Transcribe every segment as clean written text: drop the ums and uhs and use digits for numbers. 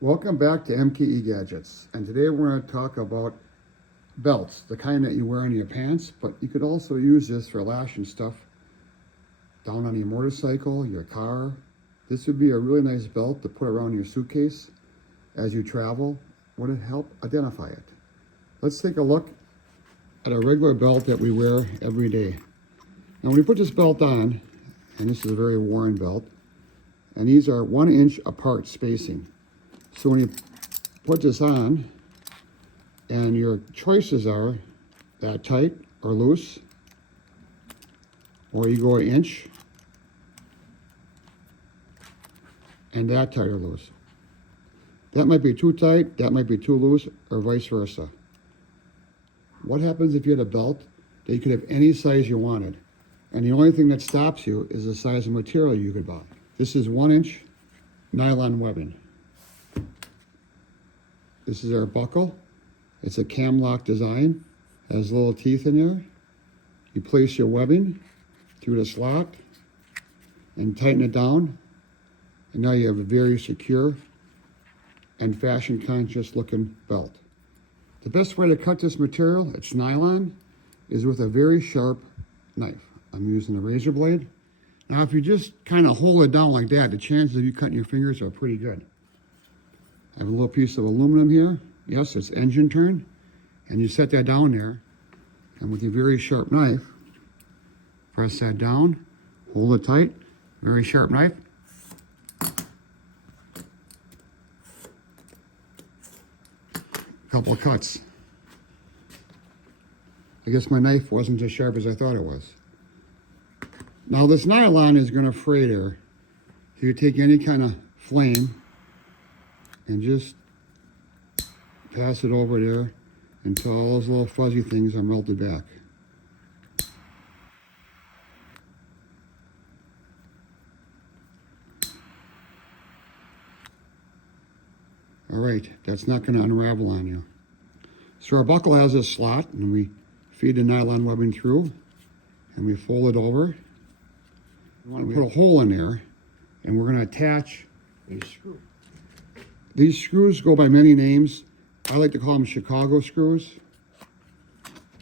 Welcome back to MKE Gadgets, and today we're going to talk about belts, the kind that you wear on your pants, but you could also use this for lashing stuff down on your motorcycle, your car. This would be a really nice belt to put around your suitcase as you travel. Would it help identify it? Let's take a look at a regular belt that we wear every day. Now when you put this belt on, and this is a very worn belt, and these are 1 inch apart spacing. So when you put this on, and your choices are that tight or loose, or you go 1 inch, and that tight or loose. That might be too tight, that might be too loose, or vice versa. What happens if you had a belt that you could have any size you wanted, and the only thing that stops you is the size of material you could buy? This is 1 inch nylon webbing. This is our buckle. It's a cam lock design. Has little teeth in there. You place your webbing through the slot and tighten it down. And now you have a very secure and fashion conscious looking belt. The best way to cut this material, it's nylon, is with a very sharp knife. I'm using a razor blade. Now if you just kind of hold it down like that, the chances of you cutting your fingers are pretty good. I have a little piece of aluminum here. Yes, it's engine turn. And you set that down there. And with your very sharp knife, press that down, hold it tight, very sharp knife. Couple of cuts. I guess my knife wasn't as sharp as I thought it was. Now this nylon is going to fray there. So you take any kind of flame and just pass it over there until all those little fuzzy things are melted back. All right, that's not going to unravel on you. So our buckle has this slot, and we feed the nylon webbing through, and we fold it over. We want to put a hole in there, and we're going to attach a screw. These screws go by many names. I like to call them Chicago screws.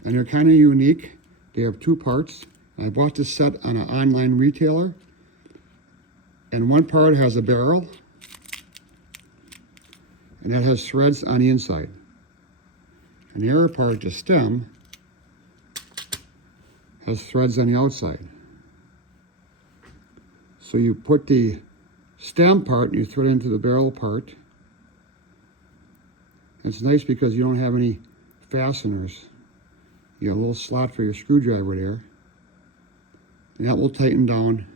And they're kind of unique. They have 2 parts. I bought this set on an online retailer. And one part has a barrel. And that has threads on the inside. And the other part, the stem, has threads on the outside. So you put the stem part and you thread into the barrel part. It's nice because you don't have any fasteners. You got a little slot for your screwdriver there. And that will tighten down.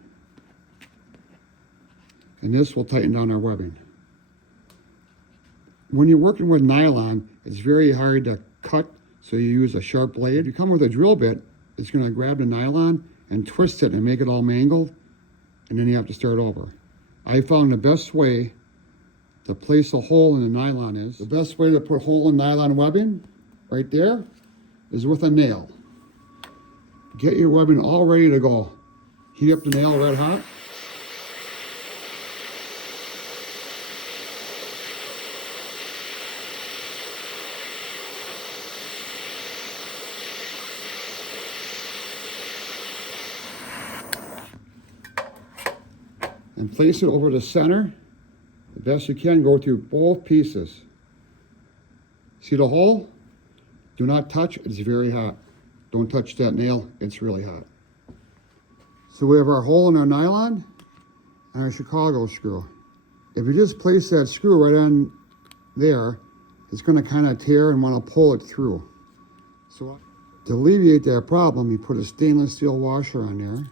And this will tighten down our webbing. When you're working with nylon, it's very hard to cut, so you use a sharp blade. If you come with a drill bit, it's going to grab the nylon and twist it and make it all mangled, and then you have to start over. I found the best way to place a hole in the nylon is, the best way to put a hole in nylon webbing, right there, is with a nail. Get your webbing all ready to go. Heat up the nail red hot. And place it over the center. The best you can, go through both pieces. See the hole? Do not touch, it's very hot. Don't touch that nail, it's really hot. So we have our hole in our nylon and our Chicago screw. If you just place that screw right on there, it's gonna kind of tear and wanna pull it through. So to alleviate that problem, you put a stainless steel washer on there.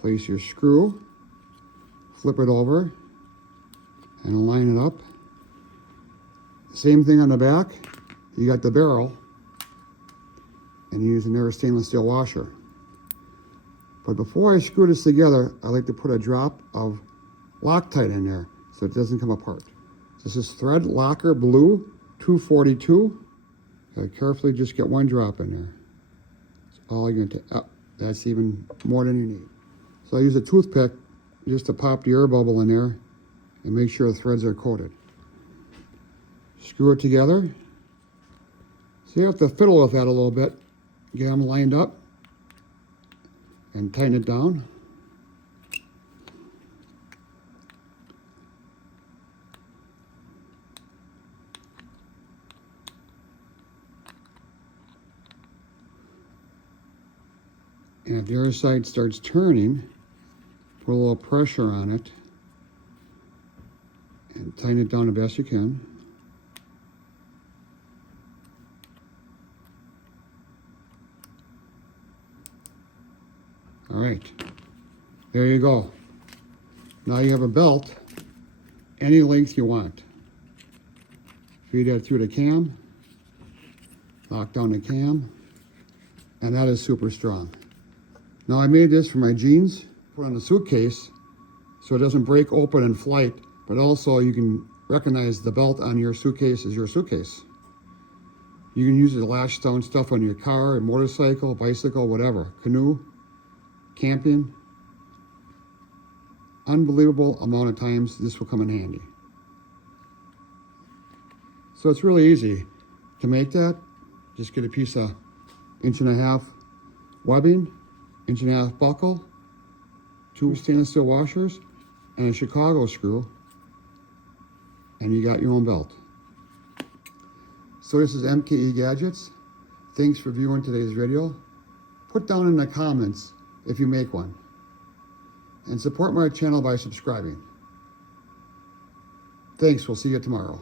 Place your screw, flip it over, and line it up. Same thing on the back. You got the barrel, and you use another stainless steel washer. But before I screw this together, I like to put a drop of Loctite in there so it doesn't come apart. This is Thread Locker Blue 242. I carefully just get 1 drop in there. That's all you're going to. That's even more than you need. So I use a toothpick just to pop the air bubble in there and make sure the threads are coated. Screw it together. So you have to fiddle with that a little bit. Get them lined up and tighten it down. And if the other side starts turning, put a little pressure on it and tighten it down the best you can. All right, there you go. Now you have a belt any length you want. Feed that through the cam, lock down the cam, and that is super strong. Now I made this for my jeans, put on the suitcase so it doesn't break open in flight, but also you can recognize the belt on your suitcase as your suitcase. You can use it to latch down stuff on your car, a motorcycle, bicycle, whatever, canoe, camping. Unbelievable amount of times this will come in handy. So it's really easy to make that. Just get a piece of 1.5" webbing, 1.5" buckle, 2 stainless steel washers, and a Chicago screw, and you got your own belt. So this is MKE Gadgets. Thanks for viewing today's video. Put down in the comments if you make one. And support my channel by subscribing. Thanks, we'll see you tomorrow.